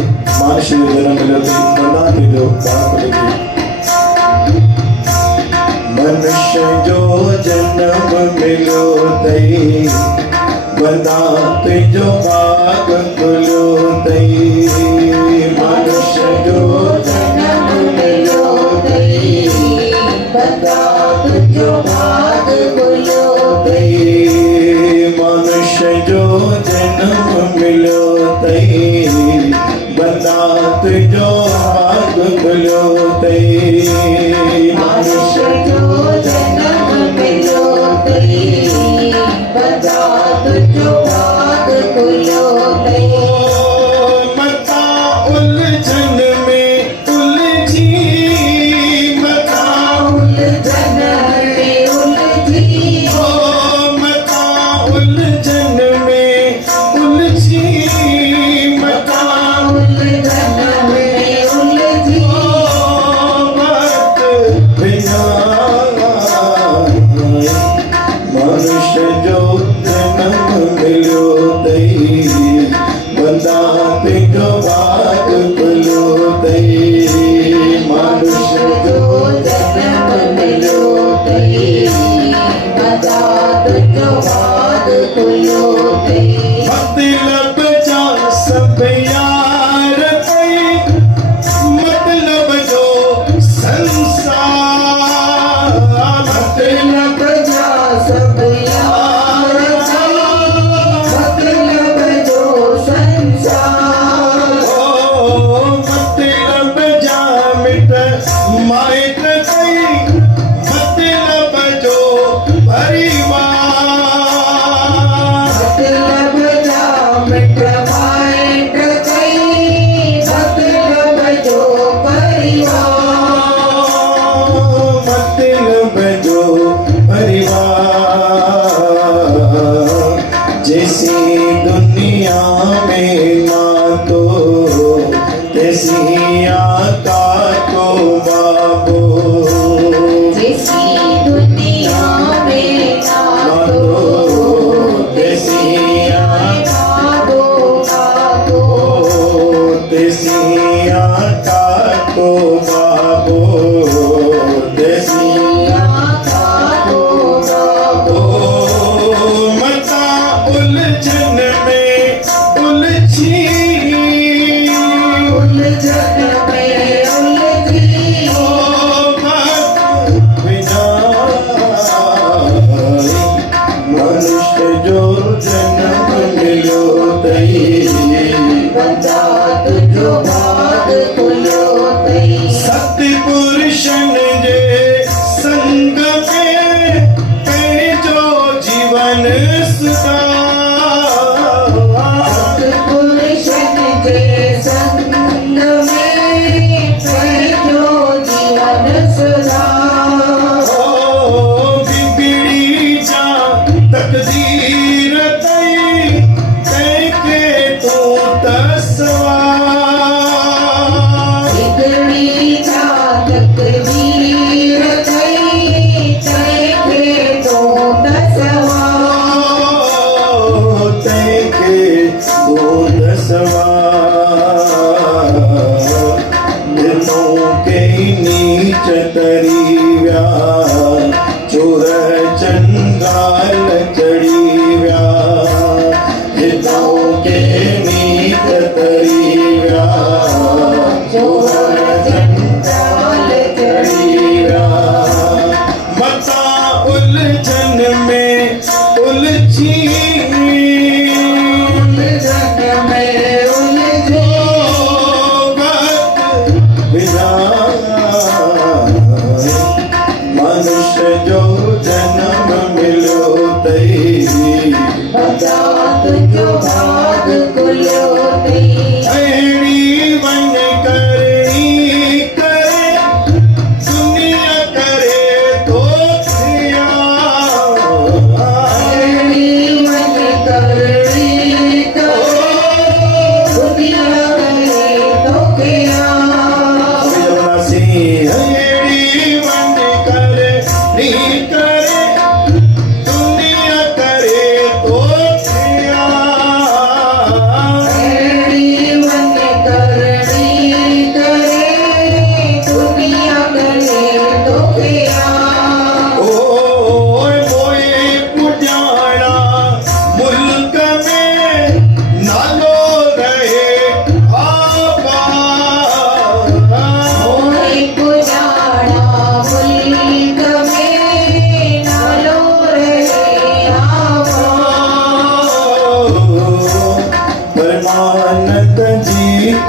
मानुष जन्म मिलो थी बना दीजो मनुष्य जो जन्म मिलो तई बना तुझो भाग खुलो तई मनुष्य जो जन्म मिलो तई बना तुझो भाग खुलो तई मनुष्य जो जन्म मिलो तई बना तुझो भाग खुलो तई मनुष्य जो जन्म मिलो तई बना तुझो भाग खुलो तई मता उलझन में उलझी मता उलझन में उलझी मता उलझन में उलझी मता उलझन में उलझी मत बिना मनुष्य जो जन्म मिलो तई बंदा तुझो भाग खुलो तई मनुष्य जो जन्म मिलो तई बंदा तुझो भाग खुलो तई मतलब जा सब यार तई मतलब जो संसार मतलब जा सब यार मतलब जो संसार मतलब जा मिट माइट तई मतलब जो परिवार मतलब जा मिट माइट तई मतलब जो परिवार मतलब जो परिवार जैसी दुनिया में ना तो तैसी आका को बाबो जैसी दुनिया में ना तो तैसी आका को बाबो तैसी आका को बाबो तैसी उलझन में उलझी उलझन में उलझी मत बिना मनुष्य जो जन्म मिलो तई बंदा तुझो भाग खुलो तई सत्पुरुषन जे संग में जो जीवन सुधा तकदीर तई तैके तो तस्वा बिगड़ी जा तकदीर तई तैके तो तस्वा तैके तो तस्वा दिनों के नीच तरीव्या चोर चंगाल चढ़ीव्या हितों के नीत तरी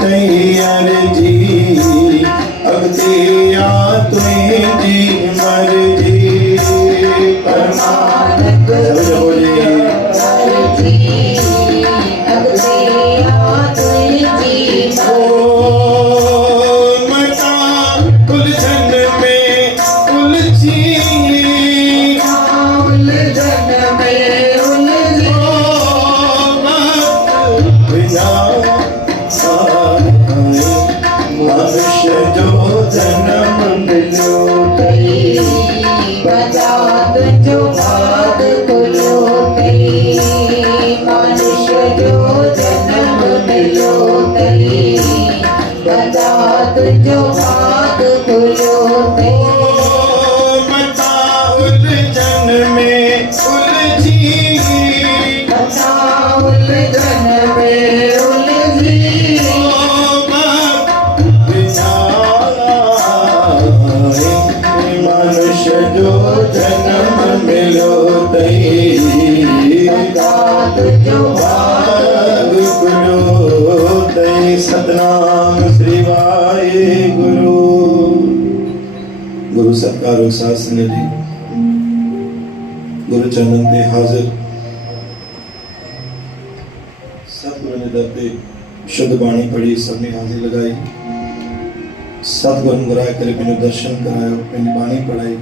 तई अर्जी अगते आ तुझी मर्जी परमानंद सब बोलिए अर्जी अगते आ तुझी मता उलझन में उलझी उलझन में उलझी मनुष्य जो जन्म मिलो तई बजात जो बात खुलो तई मनुष्य जो जन्म मिलो तई बजात जो बात खुलो तई मता उलझन में उलझी बता उलझन में उलझी मनुष्य जो जन्म मिलो तई बजात जो भाग गुरु तई सतनाम श्री वाहेगुरु गुरु सत्कार सासन जी गुरु चरणन ते हाजिर सतगुरु ने दर ते शुद्ध बाणी पढ़ी सबने हाजिर लगाई सतगुरु मुराए करे मैंने दर्शन करायो मैंने बाणी पढ़ाई